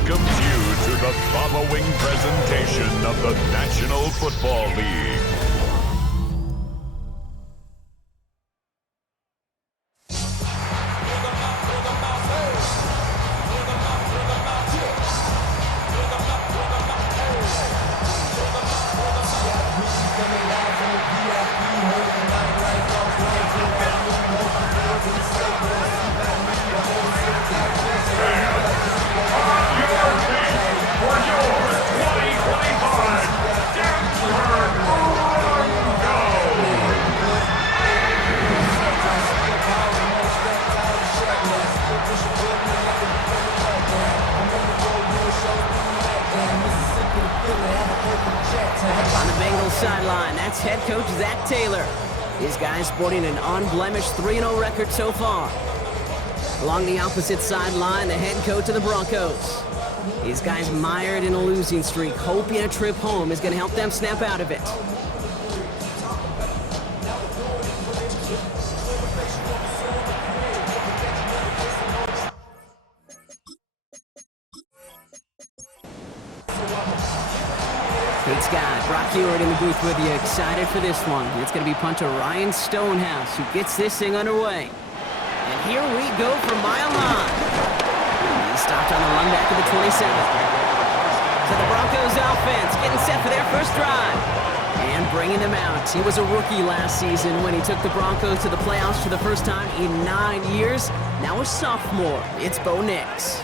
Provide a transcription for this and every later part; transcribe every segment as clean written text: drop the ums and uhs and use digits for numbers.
welcomes you to the following presentation of the National Football League. On the Bengals sideline, that's head coach Zach Taylor. His guys sporting an unblemished 3-0 record so far. Along the opposite sideline, the head coach of the Broncos. His guys mired in a losing streak, hoping a trip home is going to help them snap out of it. Pete Scott, Brock Ewart in the booth with you, excited for this one. It's going to be punter Ryan Stonehouse who gets this thing underway. And here we go for Mile High. He stopped on the run back of the 27. So the Broncos offense getting set for their first drive. And bringing them out. He was a rookie last season when he took the Broncos to the playoffs for the first time in 9 years. Now a sophomore, it's Bo Nix.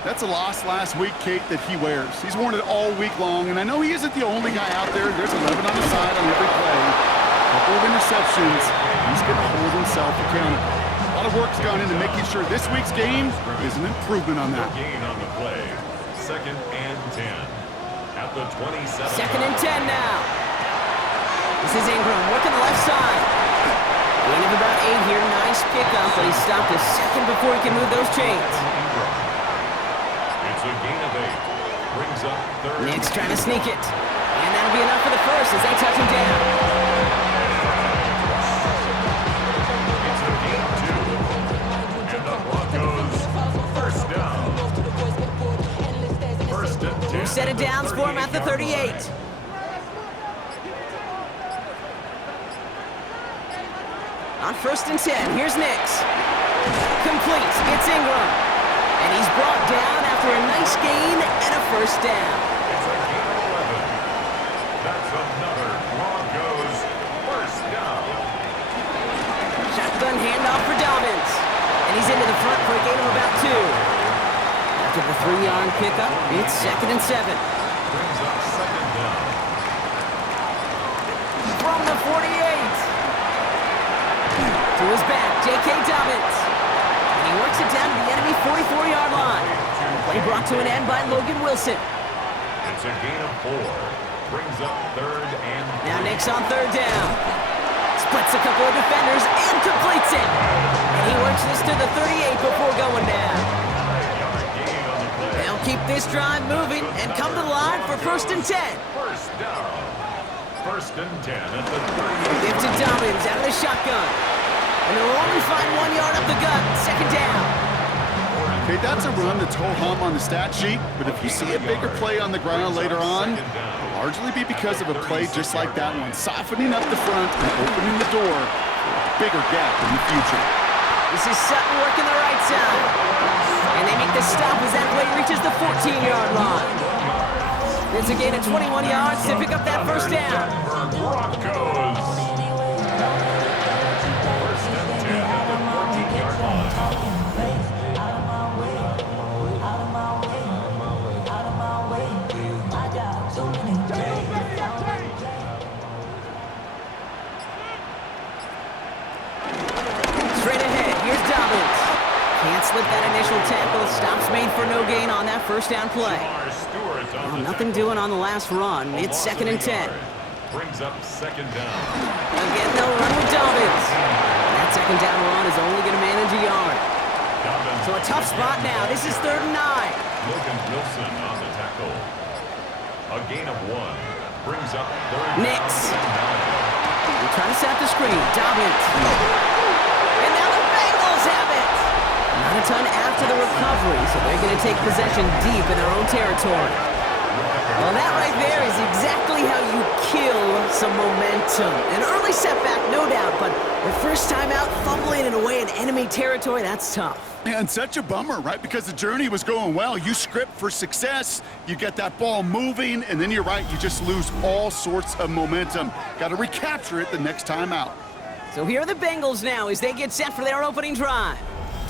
That's a loss last week, Kate, that he wears. He's worn it all week long, and I know he isn't the only guy out there. There's 11 on the side on every play. A couple of interceptions. He's going to hold himself accountable. A lot of work's gone into making sure this week's game is an improvement on that. Gain on the play. 2nd and 10. At the 27. 2nd and 10 now. This is Ingram working the left side. Gain of about 8 here. Nice pickup, but he stopped a second before he can move those chains. It's a gain of 8. Brings up 3rd. Nix trying to sneak it. And that'll be enough for the first as they touch him down. It's a gain of 2. And the Broncos first down. 1st and 10. Set of downs for him at the 38. On 1st and 10, here's Nix. Complete. It's Ingram. And he's brought down after a nice gain and a first down. It's a gain of 11. That's another Broncos first down. Shotgun handoff for Dobbins. And he's into the front for a gain of about 2. After the 3-yard pickup, it's 2nd and 7. Brings up 2nd down. From the 48. To his back, J.K. Dobbins. And he works it down to the enemy 44-yard line. Play brought to an end by Logan Wilson. It's a gain of 4. Brings up 3rd and 3. Now Nix on 3rd down. Splits a couple of defenders and completes it. And he works this to the 38 before going down. 9-yard gain on the play. They'll keep this drive moving and come to the line for 1st and 10. First down. 1st and 10 at the 38. Give to Dobbins out of the shotgun. And they'll only find 1 yard up the gut. 2nd down. Okay, that's a run that's ho-hum on the stat sheet, but if you see a bigger play on the ground later on, it'll largely be because of a play just like that one, softening up the front and opening the door for a bigger gap in the future. This is Sutton working the right side. And they make the stop as that play reaches the 14-yard line. It's a gain of 21 yards to pick up that first down. Broncos. 1st and 10 at the 14-yard line. Straight ahead, here's Dobbins. Can't slip that initial tackle. Stops made for no gain on that first down play. Well, nothing doing on the last run. It's 2nd and 10. Brings up 2nd down. Again, they'll run with Dobbins. And that 2nd down run is only going to manage a yard. So a tough spot now. This is 3rd and 9. Logan Wilson on the tackle. A gain of 1. Brings up 3rd Nix. down. They're trying to set up the screen. Dobbins. And now the Bengals have it. Not a ton after the recovery, so they're going to take possession deep in their own territory. Well, that right there is exactly how you kill some momentum. An early setback, no doubt, but the first time out, fumbling it away in enemy territory, that's tough. And such a bummer, right? Because the journey was going well. You script for success, you get that ball moving, and then you're right, you just lose all sorts of momentum. Got to recapture it the next time out. So here are the Bengals now as they get set for their opening drive.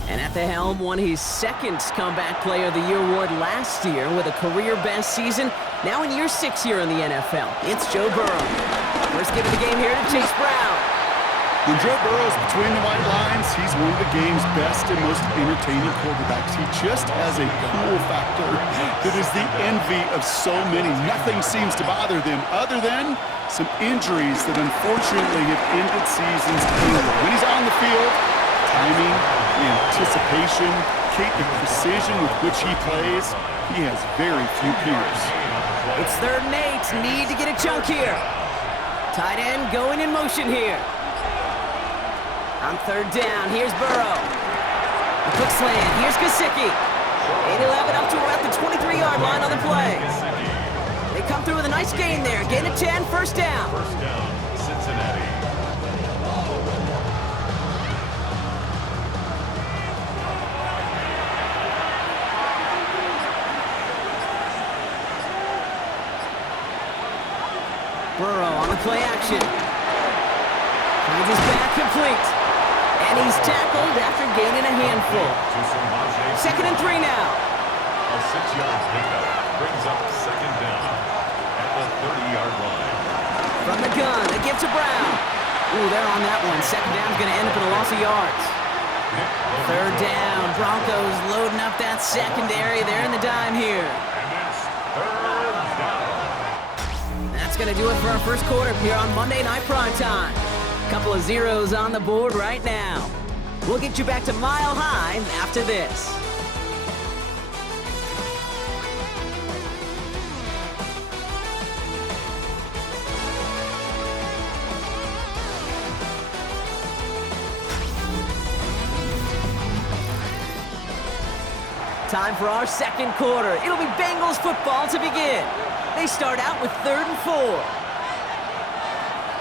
And at the helm, won his second Comeback Player of the Year award last year with a career-best season. Now in year 6 here in the NFL, it's Joe Burrow. First give of the game here to Chase Brown. When Joe Burrow's between the white lines, he's one of the game's best and most entertaining quarterbacks. He just has a cool factor that is the envy of so many. Nothing seems to bother them other than some injuries that unfortunately have ended seasons early. When he's on the field, timing, the anticipation, Kate, the precision with which he plays, he has very few peers. It's 3rd and 8. Need to get a chunk here. Tight end going in motion here. On 3rd down, here's Burrow. The quick slant, here's Gesicki. 8-11 up to around the 23-yard line on the play. They come through with a nice gain there. Gain of 10, first down. First down, Cincinnati. Burrow on the play action. Finds his back complete. And he's tackled after gaining a handful. 2nd and 3 now. A 6-yard pickup brings up 2nd down at the 30-yard line. From the gun, a give to Brown. Ooh, they're on that one. 2nd down's going to end up in a loss of yards. 3rd down. Broncos loading up that secondary. They're in the dime here. And it's 3rd down. That's going to do it for our first quarter here on Monday Night Primetime. Couple of zeros on the board right now. We'll get you back to Mile High after this. Time for our second quarter. It'll be Bengals football to begin. They start out with 3rd and 4.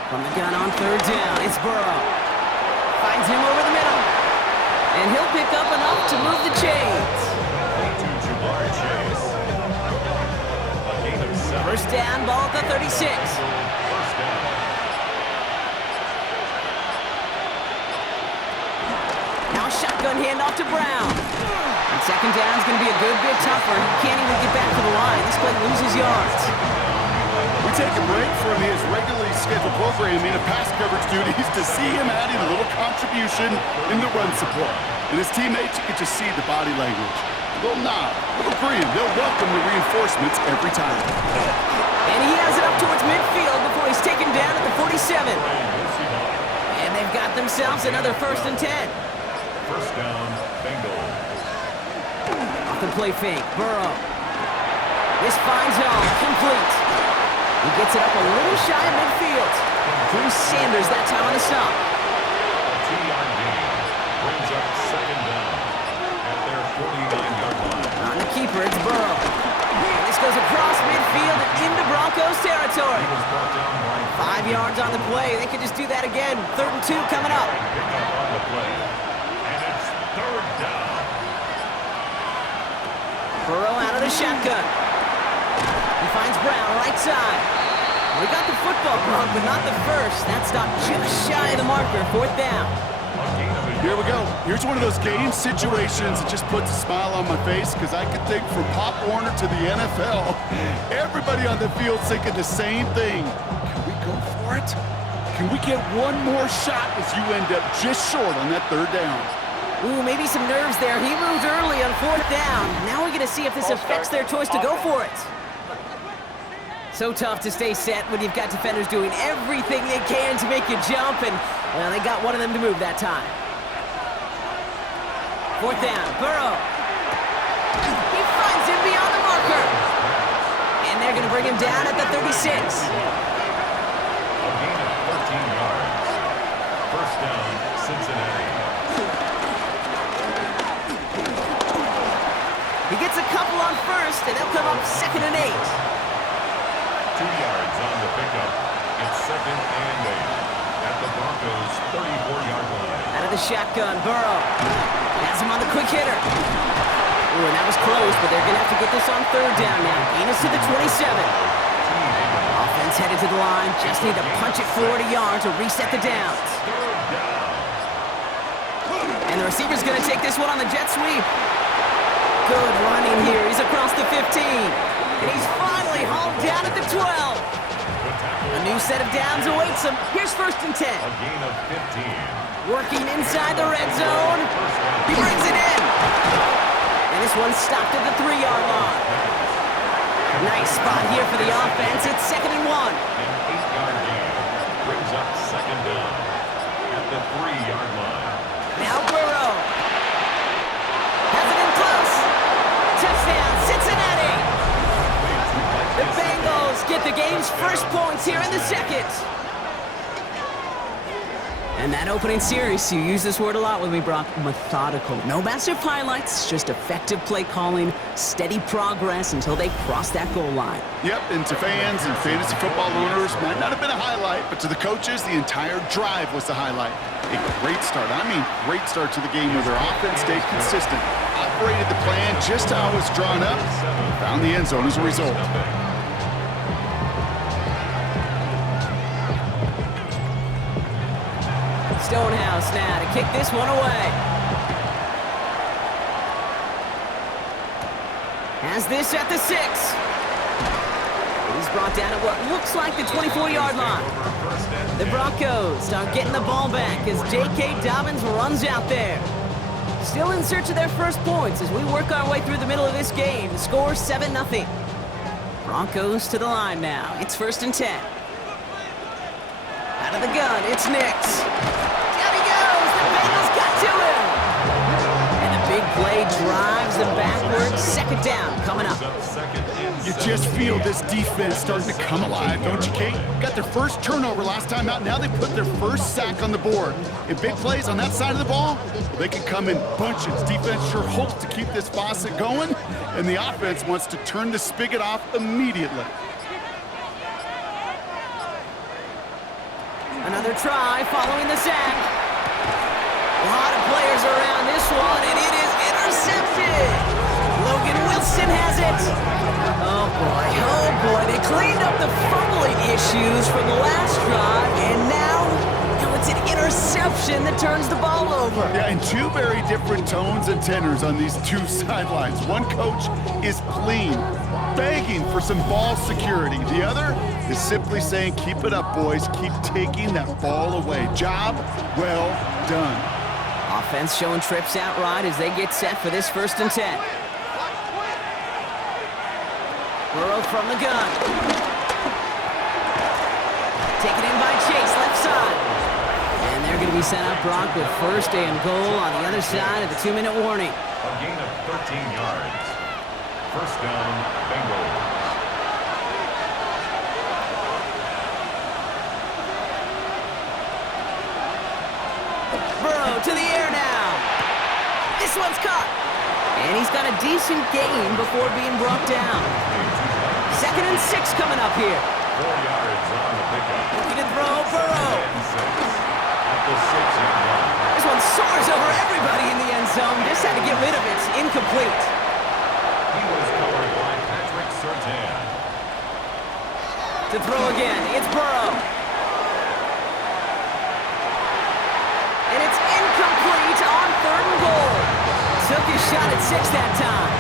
From the gun on 3rd down, it's Burrow. Finds him over the middle. And he'll pick up enough to move the chains. To Jamar Chase. A gain of 7. First down, ball at the 36. First down. Now a shotgun handoff to Brown. And 2nd down's going to be a good bit tougher. He can't even get back to the line. This play loses yards. We take a break from his regularly scheduled programming of pass coverage duties to see him adding a little contribution in the run support. And his teammates, you can just see the body language. They'll nod, they'll grin, they'll welcome the reinforcements every time. And he has it up towards midfield before he's taken down at the 47. And they've got themselves another 1st and 10. First down, Bengals. Off the play fake, Burrow. This finds home, complete. He gets it up a little shy of midfield. Here's Sanders that time on the stop. A 2-yard gain brings up 2nd down at their 49-yard line. On the keeper, it's Burrow. And this goes across midfield and into Broncos territory. He was brought down by 5 yards on the play. They could just do that again. 3rd and 2 coming up. pick up on the play. And it's 3rd down. Burrow out of the shotgun. He finds Brown right side. We got the football wrong, but not the first. That stopped just shy of the marker. 4th down. Here we go. Here's one of those game situations that just puts a smile on my face because I could think from Pop Warner to the NFL. Everybody on the field's thinking the same thing. Can we go for it? Can we get one more shot as you end up just short on that 3rd down? Ooh, maybe some nerves there. He moves early on 4th down. Now we're going to see if this affects their choice to go for it. So tough to stay set when you've got defenders doing everything they can to make you jump, and well, they got one of them to move that time. 4th down, Burrow. He finds him beyond the marker. And they're going to bring him down at the 36. A gain of 13 yards. First down, Cincinnati. gets a couple on first, and they'll come up 2nd and 8. 2 yards on the pickup. It's 2nd and 8 at the Broncos' 34-yard line. Out of the shotgun, Burrow has him on the quick hitter. Ooh, and that was close, but they're going to have to get this on 3rd down now. Gain is to the 27. Offense headed to the line. Just need to punch it 40 yards to reset the downs. And the receiver's going to take this one on the jet sweep. Good running here. He's across the 15. And he's finally hauled down at the 12. A new set of downs awaits him. Here's 1st and 10. A gain of 15. Working inside the red zone. He brings it in. And this one's stopped at the 3-yard line. Nice spot here for the offense. It's 2nd and 1. An 8-yard gain brings up 2nd down at the 3-yard line. Now Burrow has it in close. Touchdown, Cincinnati. The Bengals get the game's first points here in the 2nd. And that opening series, you use this word a lot with me, Brock, methodical. No massive highlights, just effective play calling, steady progress until they cross that goal line. Yep, and to fans and fantasy football owners, might not have been a highlight, but to the coaches, the entire drive was the highlight. A great start, great start to the game where their offense stayed consistent, operated the plan just how it was drawn up, and found the end zone as a result. Stonehouse now to kick this one away. Has this at the 6. He's brought down at what looks like the 24-yard line. The Broncos start getting the ball back as J.K. Dobbins runs out there. Still in search of their first points as we work our way through the middle of this game. The score 7-0. Broncos to the line now. It's 1st and 10. Out of the gun, it's Nix. Down he goes. The Bengals got to him. And the big play drives them backwards. 2nd down coming up. You just feel this defense starting to come alive, don't you, Kate? Got their first turnover last time out. Now they put their first sack on the board. And big plays on that side of the ball, they can come in bunches. Defense sure hopes to keep this faucet going, and the offense wants to turn the spigot off immediately. Another try following the sack. A lot of players around this one, and it is intercepted. Logan Wilson has it. Oh boy, they cleaned up the fumbling issues from the last drive, and now it's an interception that turns the ball over. Yeah, and 2 very different tones and tenors on these 2 sidelines. One coach is pleading, begging for some ball security. The other is simply saying, keep it up, boys. Keep taking that ball away. Job well done. Offense showing trips outright as they get set for this 1st and 10. Burrow from the gun. Taken in by Chase, left side. And they're going to be sent up, Brock, with 1st and goal on the other side of the 2-minute warning. A gain of 13 yards. 1st down, Bengals. Burrow to the air now. This one's caught. And he's got a decent gain before being brought down. 2nd and 6 coming up here. 4 yards on the pickup. Looking to throw, Burrow. And 6 at the 6-yard line. This one soars over everybody in the end zone. Just had to get rid of it. It's incomplete. He was covered by Patrick Surtain. To throw again, it's Burrow. And it's incomplete on 3rd and goal. Took his shot at 6 that time.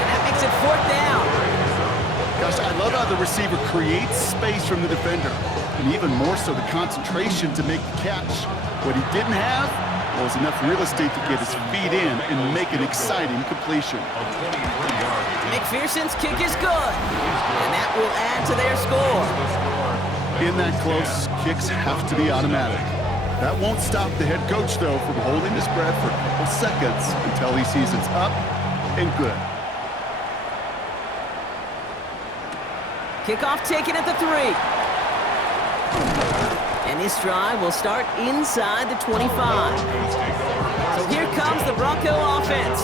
And that makes it 4th down. Gosh, I love how the receiver creates space from the defender, and even more so the concentration to make the catch. What he didn't have was enough real estate to get his feet in and make an exciting completion. A 23-yard gain. McPherson's kick is good, and that will add to their score. In that close, kicks have to be automatic. That won't stop the head coach, though, from holding his breath for a couple seconds until he sees it's up and good. Kickoff taken at the 3. And this drive will start inside the 25. So here comes the Bronco offense.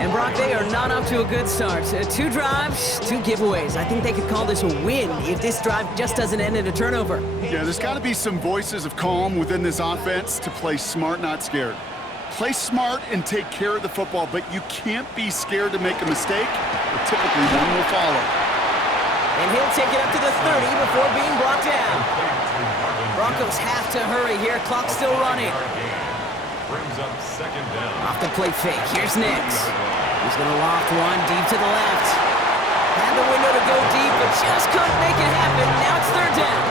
And Brock, they are not off to a good start. 2 drives, 2 giveaways. I think they could call this a win if this drive just doesn't end in a turnover. Yeah, there's got to be some voices of calm within this offense to play smart, not scared. Play smart and take care of the football, but you can't be scared to make a mistake, or typically one will follow. And he'll take it up to the 30 before being brought down. Broncos have to hurry here. Clock's still running. Brings up second down. Off the play fake. Here's Nix. He's going to loft one deep to the left. Had the window to go deep, but just couldn't make it happen. Now it's 3rd down.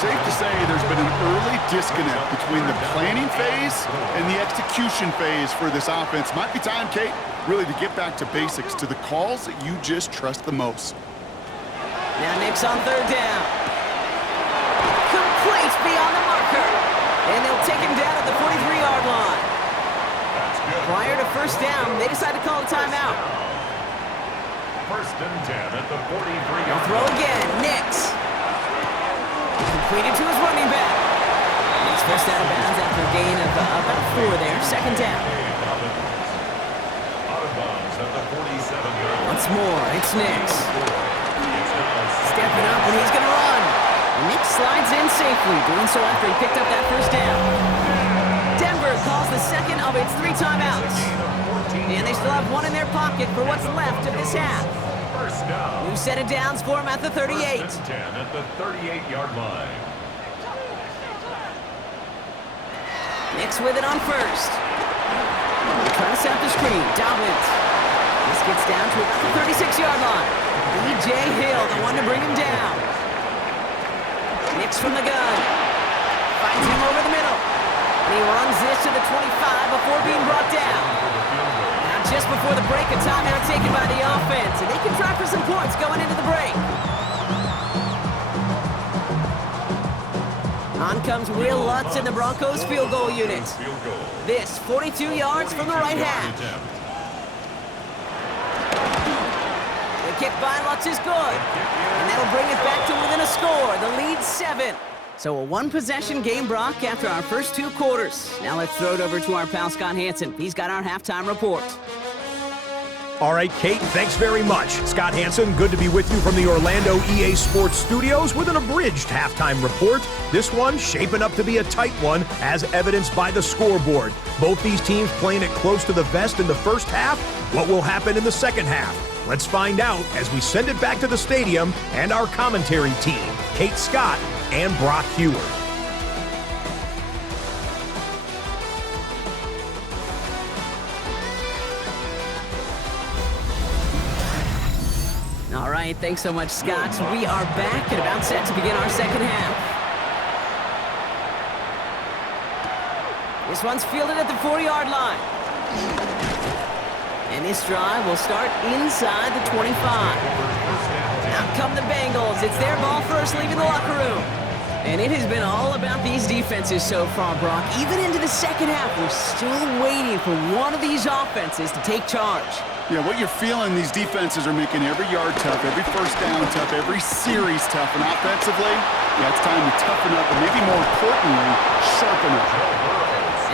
Safe to say there's been an early disconnect between the planning phase and the execution phase for this offense. Might be time, Kate, really to get back to basics, to the calls that you just trust the most. Now Nix on 3rd down. Complete beyond the marker. And they'll take him down at the 43-yard line. Prior to 1st down, they decide to call a timeout. 1st and 10 at the 43-yard They'll throw again. Nix. Completed to his running back. Nix first out of bounds after a gain of about 4 there. 2nd down. Out of bounds at the 47-yard line. Once more, it's Nix. Stepping up, and he's going to run. And Nix slides in safely, doing so after he picked up that 1st down. Denver calls the second of its 3 timeouts. And they still have 1 in their pocket for what's left of this half. 1st down. New set of downs for him at the 38. 1st and 10 at the 38-yard line. Nix with it on 1st. Trying to set up the screen. Dobbins. This gets down to about the 36-yard line. B.J. Hill, the one to bring him down. Nix from the gun. Finds him over the middle. And he runs this to the 25 before being brought down. Now just before the break, a timeout taken by the offense. And they can try for some points going into the break. On comes Will Lutz in the Broncos field goal unit. This 42 yards from the right half. The kick by Lutz is good. And that'll bring it back to within a score. The lead's 7. So a 1-possession game, Brock, after our first 2 quarters. Now let's throw it over to our pal Scott Hansen. He's got our halftime report. All right, Kate, thanks very much. Scott Hansen, good to be with you from the Orlando EA Sports Studios with an abridged halftime report. This one shaping up to be a tight one, as evidenced by the scoreboard. Both these teams playing it close to the vest in the first half. What will happen in the second half? Let's find out as we send it back to the stadium and our commentary team, Kate Scott and Brock Heward. All right, thanks so much, Scott. We are back and about set to begin our second half. This one's fielded at the 40-yard line. And this drive will start inside the 25. Out come the Bengals. It's their ball first, leaving the locker room. And it has been all about these defenses so far, Brock. Even into the second half, we're still waiting for one of these offenses to take charge. Yeah, what you're feeling, these defenses are making every yard tough, every 1st down tough, every series tough. And offensively, yeah, it's time to toughen up, and maybe more importantly, sharpen up.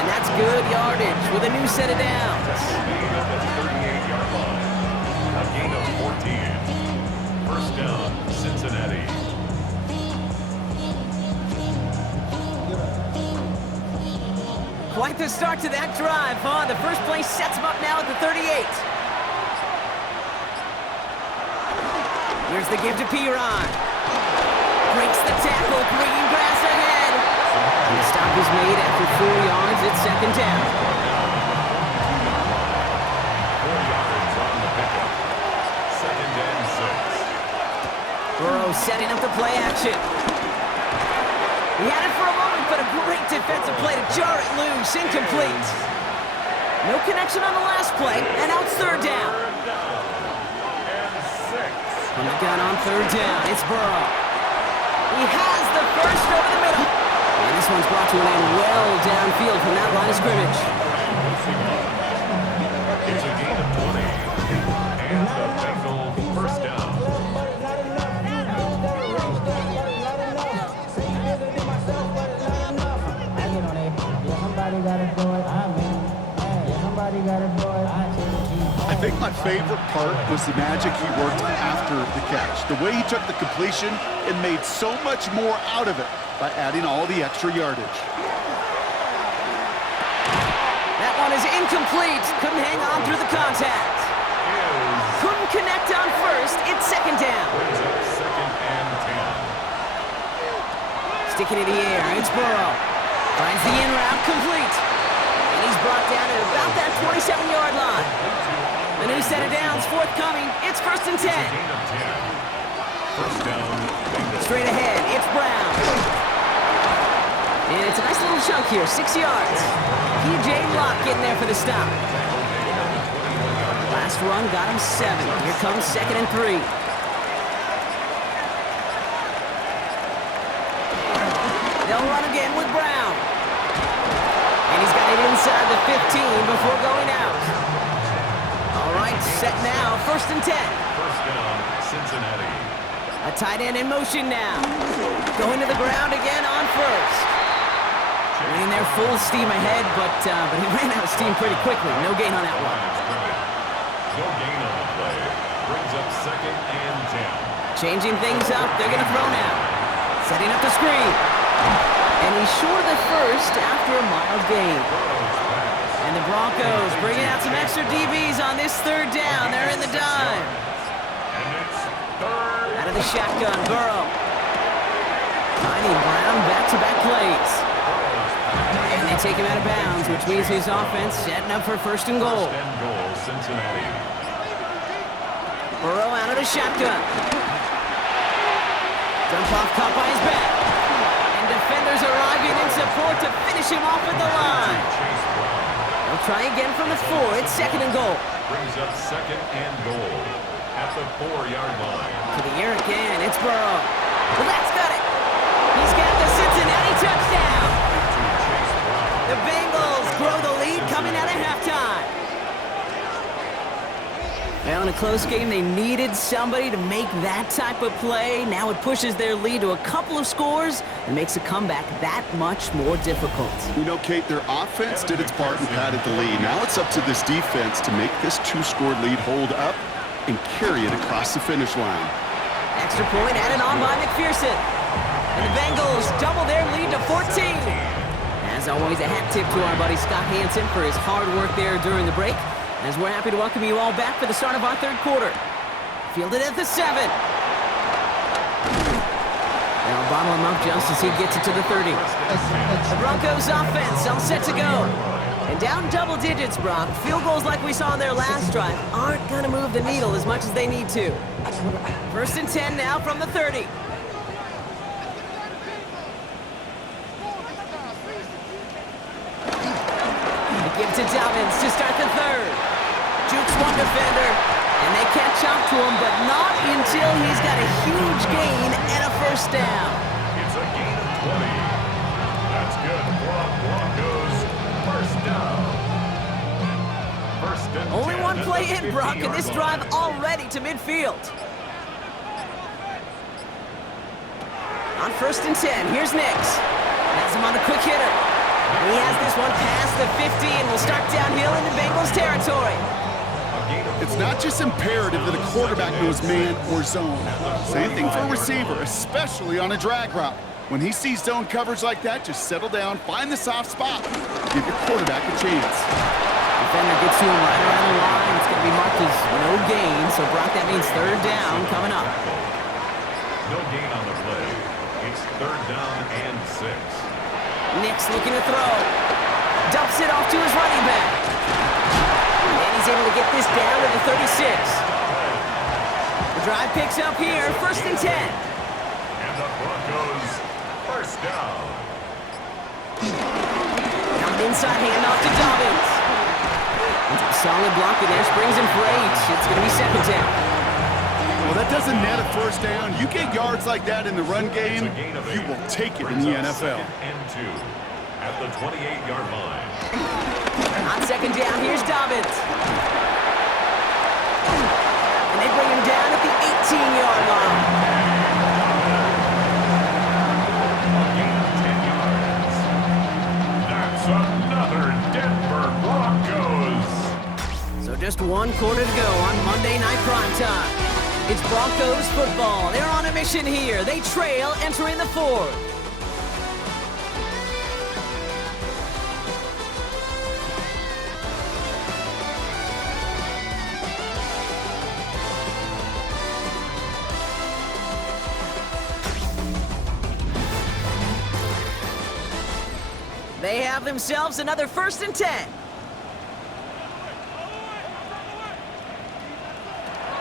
And that's good yardage with a new set of downs. 38-yard line. A gain of 14. 1st down, Cincinnati. Quite the start to that drive, huh? The first play sets him up now at the 38. Here's the give to Piron. Breaks the tackle, green grass ahead. The stop is made after 4 yards. It's 2nd down. 4 yards on the pickup. 2nd and 6. Burrow setting up the play action. He had it for a moment, but a great defensive play to jar it loose. Incomplete. No connection on the last play, and now it's 3rd down. From the gun on 3rd down, it's Burrow. He has the first over the middle. And this one's brought to an end well downfield from that line of scrimmage. It's a gain of 20. And the Bengals 1st down. Somebody gotta do it. Somebody gotta do it. think my favorite part was the magic he worked after the catch. The way he took the completion and made so much more out of it by adding all the extra yardage. That one is incomplete. Couldn't hang on through the contact. Couldn't connect on first. It's second down. Second and 10. Sticking in the air. It's Burrow. Finds the in route complete. And he's brought down at about that 27-yard line. The new set of downs forthcoming. It's first and 10. Gain of 10. First down. Bengals. Straight ahead. It's Brown. And it's a nice little chunk here. 6 yards. P.J. Locke getting there for the stop. Last run got him 7. Here comes second and 3. They'll run again with Brown. And he's got it inside the 15 before going out. All right, set now. First and 10. First down, Cincinnati. A tight end in motion now. Going to the ground again on first. In there full steam ahead, but he ran out of steam pretty quickly. No gain on that one. No gain on the play. Brings up second and 10. Changing things up. They're going to throw now. Setting up the screen. And he's short of the first after a mild gain. And the Broncos bringing out some extra DBs on this third down. They're in the dime. And it's third. Out of the shotgun, Burrow. Finding Brown back-to-back plays. And they take him out of bounds, which means his offense setting up for first and goal. First and goal, Cincinnati. Burrow out of the shotgun. Dump off caught by his back. And defenders arriving in support to finish him off at the line. Chase Brown. They'll try again from the 4. It's second and goal. Brings up second and goal at the 4-yard line. To the air again. It's Burrow. Well, that's got it. He's got the Cincinnati touchdown. Chase Brown. The Bengals grow the lead coming out of halftime. Well, in a close game, they needed somebody to make that type of play. Now it pushes their lead to a couple of scores and makes a comeback that much more difficult. You know, Kate, their offense did its part and padded the lead. Now it's up to this defense to make this 2-score lead hold up and carry it across the finish line. Extra point added on by McPherson. And the Bengals double their lead to 14. As always, a hat tip to our buddy Scott Hansen for his hard work there during the break, as we're happy to welcome you all back for the start of our third quarter. Fielded at the 7. They'll bottle him up just as he gets it to the 30. The Broncos offense all set to go. And down double digits, Brock. Field goals like we saw on their last drive aren't going to move the needle as much as they need to. First and 10 now from the 30. They give it to Dobbins to start the third. Jukes one defender, and they catch up to him, but not until he's got a huge gain and a first down. It's a gain of 20. That's good for Broncos. First down. First and Only 10 one at play the in, Brock, and this 50-yard drive line. already to midfield. On first and 10, here's Nix. Has him on a quick hitter. And he has this one past the 50 and will start downhill into Bengals territory. It's not just imperative that a quarterback knows man or zone. Same thing for a receiver, especially on a drag route. When he sees zone coverage like that, just settle down, find the soft spot, give your quarterback a chance. Defender gets to him right around the line. It's going to be marked as no gain, so Brock, that means third down coming up. No gain on the play. It's third down and 6. Nix looking to throw. Dumps it off to his running back. And he's able to get this down to the 36. The drive picks up here, first and 10. And the Broncos, first down. Now an inside handoff to Dobbins. Solid blocking there, springs him for 8. It's going to be second down. Well, that doesn't net a first down. You get yards like that in the run game, you will take it in the NFL. Second and 2 at the 28-yard line. On second down, here's Dobbins. And they bring him down at the 18-yard line. Gain of 10 yards. That's another Denver Broncos. So Just one quarter to go on Monday Night Primetime. It's Broncos football. They're on a mission here. They trail entering the fourth. They have themselves another 1st and 10.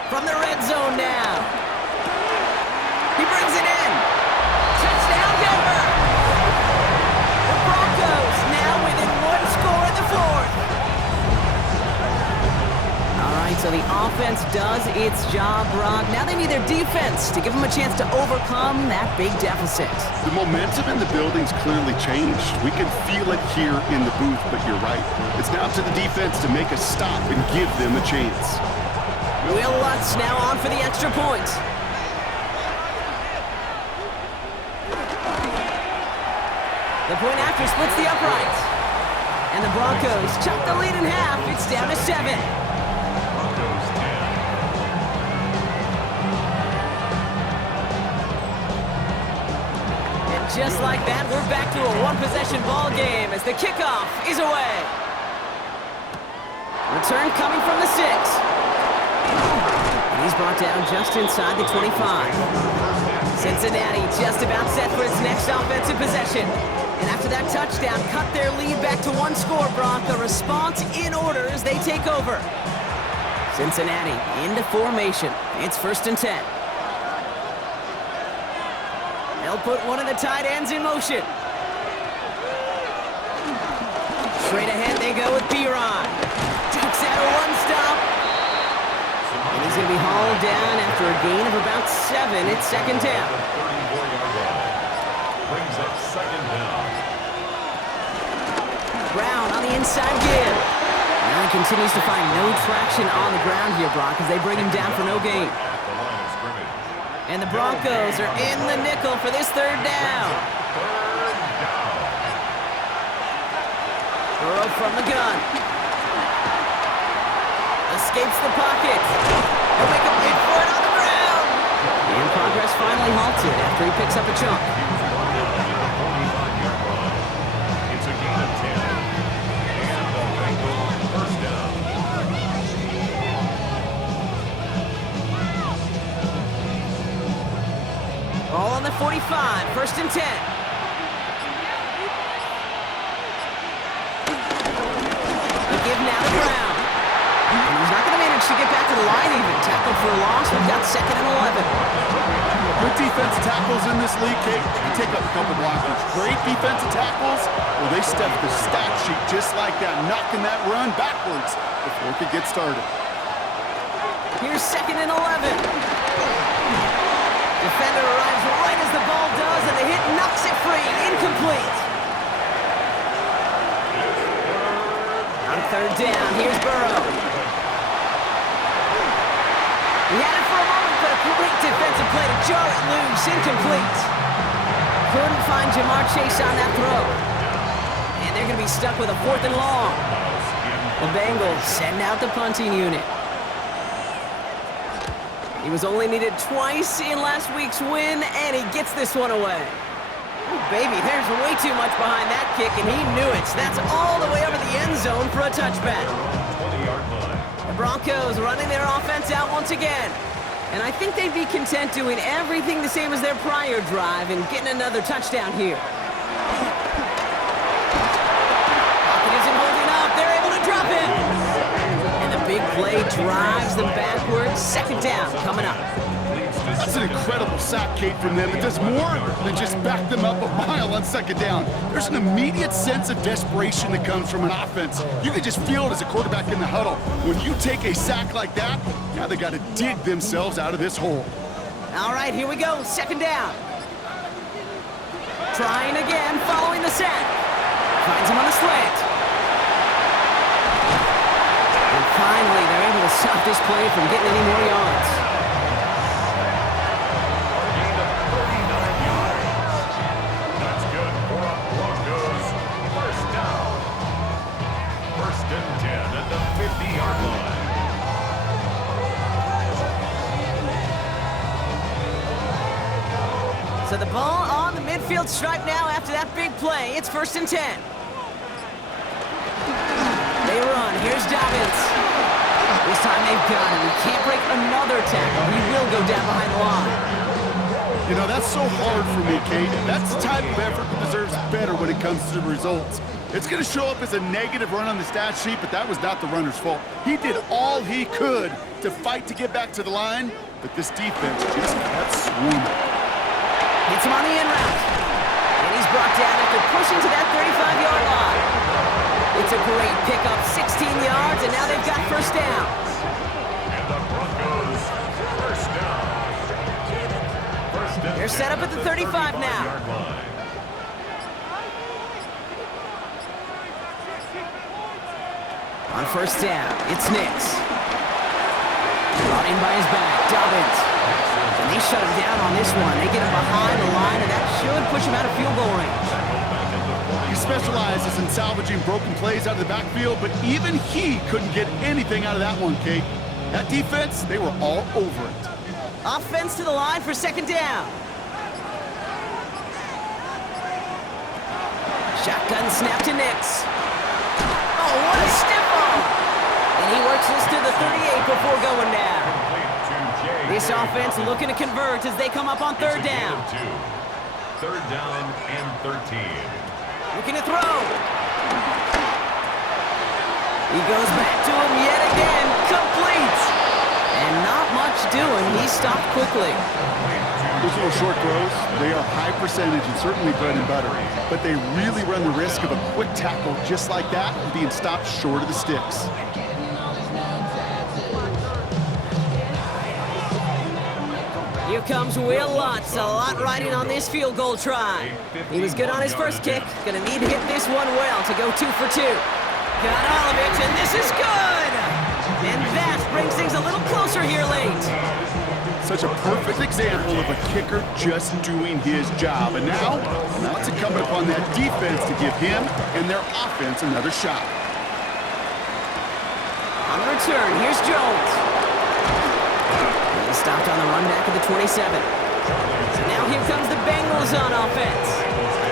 From the red zone now. He brings it in. Touchdown, Denver. The Broncos now within 1 score in the fourth. All right, so the offense does its job, Brock. Now they need their defense to give them a chance to overcome that big deficit. The momentum in the building's clearly changed. We can feel it here in the booth, but you're right. It's now up to the defense to make a stop and give them a chance. Will Lutz now on for the extra point. The point after splits the uprights. And the Broncos chop the lead in half. It's down to 7. Broncos 10. And just like that, we're back to a one-possession ball game as the kickoff is away. Return coming from the 6. And he's brought down just inside the 25. Cincinnati just about set for its next offensive possession. And after that touchdown, cut their lead back to 1 score, Brock. The response in order as they take over. Cincinnati into formation. It's 1st and 10. They'll put one of the tight ends in motion. Straight ahead they go with Piron. Jukes out a one-stop. And he's going to be hauled down after a gain of about 7. It's 2nd down. 34-yard line. Brings up 2nd down. Brown on the inside give. Now he continues to find no traction on the ground here, Brock, as they bring him down for no gain. At the line of scrimmage. And the Broncos are in the nickel for this 3rd down. 3rd down. Burrow from the gun. Escapes the pocket. He'll make a big for it on the ground. And progress finally halted after he picks up a chunk. He was brought down at the 45-yard line. It's a gain of 10. And the Bengals 1st down. All on the 45, 1st and 10. The give now to Brown. And he's not going to manage to get back to the line even. Tackled for a loss. We've got 2nd and 11. Good defensive tackles in this league, Kate. You take up a couple blockers. Great defensive tackles. Well, they step the stat sheet just like that, knocking that run backwards before it could get started. Here's 2nd and 11. Defender arrives right as the ball does, and the hit knocks it free. Incomplete. On 3rd down, here's Burrow. He had it for a moment, but a great defensive play to jar it loose. Incomplete. Couldn't find Jamar Chase on that throw. And they're going to be stuck with a 4th and long. The Bengals send out the punting unit. He was only needed twice in last week's win, and he gets this one away. Oh, baby, there's way too much behind that kick, and he knew it. That's all the way over the end zone for a touchback. 20-yard line. The Broncos running their offense out once again. And I think they'd be content doing everything the same as their prior drive and getting another touchdown here. Pocket isn't holding up. They're able to drop him. And the big play drives them backwards. 2nd down coming up. That's an incredible sack, Kate, from them. It does more than just back them up a mile on 2nd down. There's an immediate sense of desperation that comes from an offense. You can just feel it as a quarterback in the huddle. When you take a sack like that, now they got to dig themselves out of this hole. All right, here we go. 2nd down. Trying again, following the sack. Finds him on the slant. And finally, they're able to stop this play from getting any more yards. Gain of 39 yards. That's good for a Broncos 1st down. 1st and 10 at the 50-yard line. So the ball on the midfield stripe now after that big play. It's 1st and 10. They run. Here's Dobbins. This time they've got him. He can't break another tackle. He will go down behind the line. You know, that's so hard for me, Kate. That's the type of effort that deserves better when it comes to the results. It's going to show up as a negative run on the stat sheet, but that was not the runner's fault. He did all he could to fight to get back to the line, but this defense just kept swarming. Hits him on the in route. And he's brought down after pushing to that 35-yard line. It's a great pickup, 16 yards, and now they've got 1st down. And the Broncos, 1st down. They're set up at the 35 now. On 1st down, it's Nix. Brought in by his back, Dobbins. And they shut him down on this one. They get him behind the line, and that should push him out of field goal range. He specializes in salvaging broken plays out of the backfield, but even he couldn't get anything out of that one, Kate. That defense, they were all over it. Offense to the line for 2nd down. Shotgun snap to Nix. Oh, what a stiff arm! And he works this to the 38 before going down. This offense looking to convert as they come up on 3rd down. 3rd down and 13. Looking to throw. He goes back to him yet again. Complete. And not much doing. He stopped quickly. Those little short throws, they are high percentage and certainly bread and butter, but they really run the risk of a quick tackle just like that and being stopped short of the sticks. Here comes Will Lutz, a lot riding on this field goal try. He was good on his first kick. Gonna need to hit this one well to go 2 for 2. Got all of it, and this is good! And that brings things a little closer here late. Such a perfect example of a kicker just doing his job. And now it's incumbent upon that defense to give him and their offense another shot. On the return, here's Jones. He's stopped on the run back at the 27. So now here comes the Bengals on offense.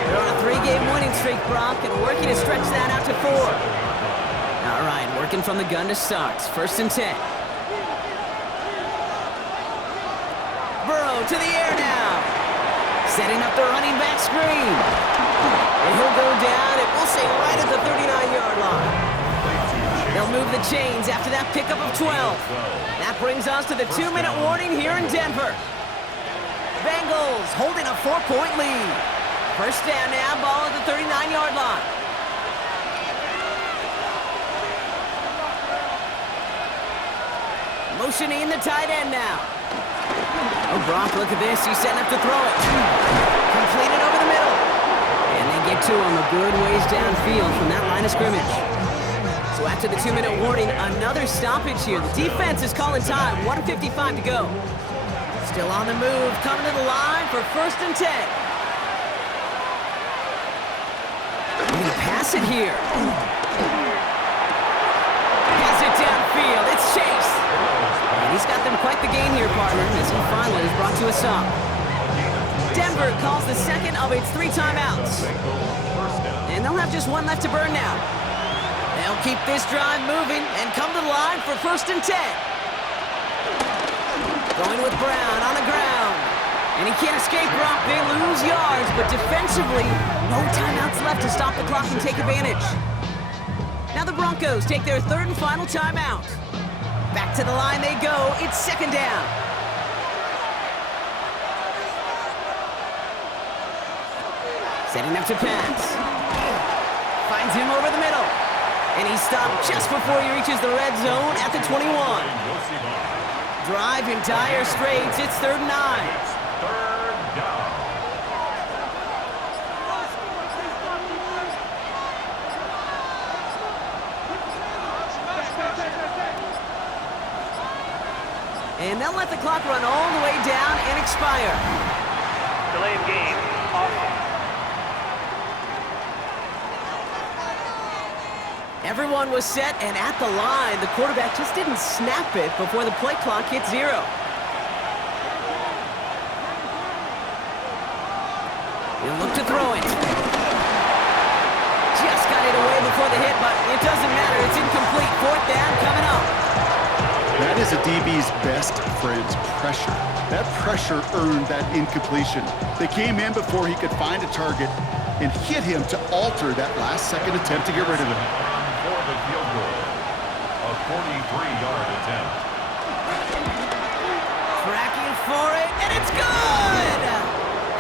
They're on a 3-game winning streak, Brock, and working to stretch that out to 4. All right, working from the gun to start. 1st and 10. Burrow to the air now. Setting up the running back screen. And he'll go down, and we'll say right at the 39-yard line. They'll move the chains after that pickup of 12. That brings us to the 2-minute warning here in Denver. Bengals holding a 4-point lead. 1st down now, ball at the 39-yard line. Motioning the tight end now. Oh, Brock, look at this. He's setting up to throw it. Completed over the middle. And they get to him a good ways downfield from that line of scrimmage. So after the 2-minute warning, another stoppage here. The defense is calling time. 1:55 to go. Still on the move, coming to the line for 1st and 10. We're going to pass it here. Pass it downfield. It's Chase. And he's got them quite the gain here, partner, as he finally is brought to a stop. Denver calls the second of its 3 timeouts. And they'll have just one left to burn now. They'll keep this drive moving and come to the line for 1st and 10. Going with Brown on the ground. And he can't escape, Brock. They lose yards, but defensively, no timeouts left to stop the clock and take advantage. Now the Broncos take their 3rd and final timeout. Back to the line they go. It's 2nd down. Setting up to pass. Finds him over the middle. And he stopped just before he reaches the red zone at the 21. Drive in dire straits. It's 3rd and 9. 3rd down. And they'll let the clock run all the way down and expire. Delay of game. Offense. Everyone was set and at the line. The quarterback just didn't snap it before the play clock hit 0. He'll look to throw it. Just got it away before the hit, but it doesn't matter. It's incomplete. Fourth down coming up. That is a DB's best friend's pressure. That pressure earned that incompletion. They came in before he could find a target and hit him to alter that last-second attempt to get rid of him. For the field goal, a 43-yard attempt. Tracking for it, and it's good!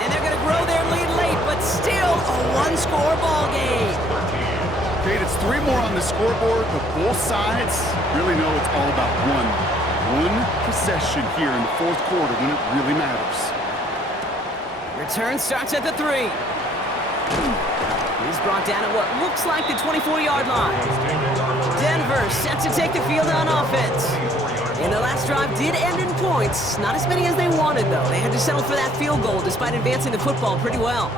And they're going to grow their lead late, but still a one-score ball game. Kate, it's 3 more on the scoreboard, but both sides really know it's all about one possession here in the fourth quarter when it really matters. Return starts at the 3. He's brought down at what looks like the 24-yard line. Denver set to take the field on offense. And the last drive did end in points. Not as many as they wanted, though. They had to settle for that field goal despite advancing the football pretty well.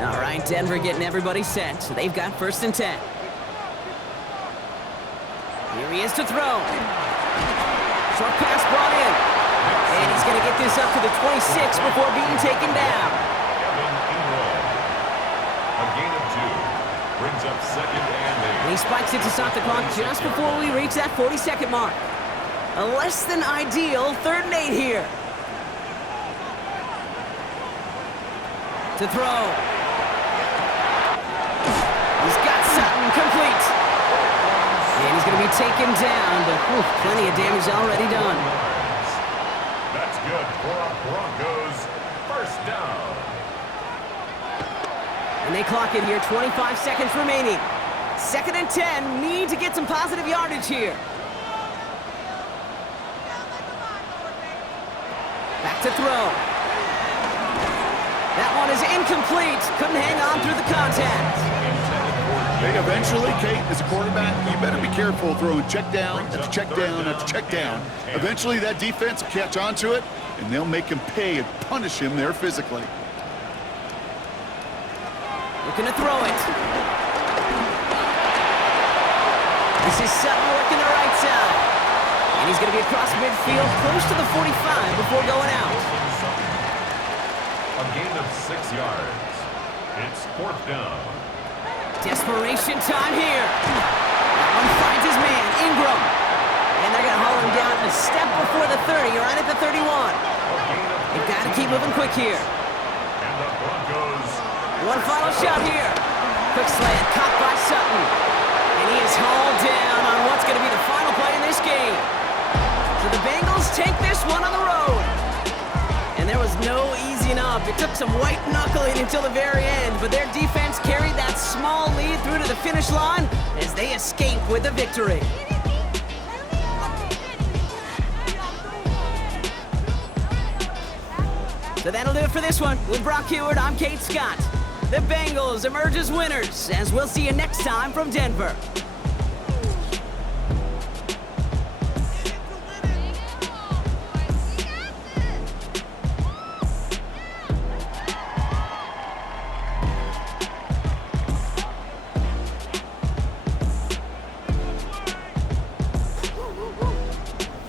All right, Denver getting everybody set. So they've got 1st and 10. Here he is to throw. Short pass brought in. And he's going to get this up to the 26 before being taken down. A gain of 2 brings up 2nd and 8. And he spikes it to stop the clock just before we reach that 40-second mark. A less than ideal 3rd and 8 here. To throw. He's got Sutton complete. And he's going to be taken down, but plenty of damage already done. That's good for our Broncos. 1st down. And they clock it here, 25 seconds remaining. 2nd and 10, need to get some positive yardage here. Back to throw. That one is incomplete. Couldn't hang on through the contact. Hey, eventually, Kate, as a quarterback, you better be careful throwing check down after check down after check down. Eventually, that defense will catch on to it, and they'll make him pay and punish him there physically. Looking to throw it. This is Sutton working the right side. And he's going to be across midfield, close to the 45 before going out. A gain of 6 yards. It's 4th down. Desperation time here. That one finds his man, Ingram. And they're going to haul him down a step before the 30, right at the 31. They've got to keep moving quick here. And the Broncos. One final shot here. Quick slant, caught by Sutton. And he is hauled down on what's going to be the final play in this game. So the Bengals take this one on the road. And there was no easing up. It took some white knuckling until the very end, but their defense carried that small lead through to the finish line as they escape with a victory. So that'll do it for this one. With Brock Heward, I'm Kate Scott. The Bengals emerge as winners, as we'll see you next time from Denver.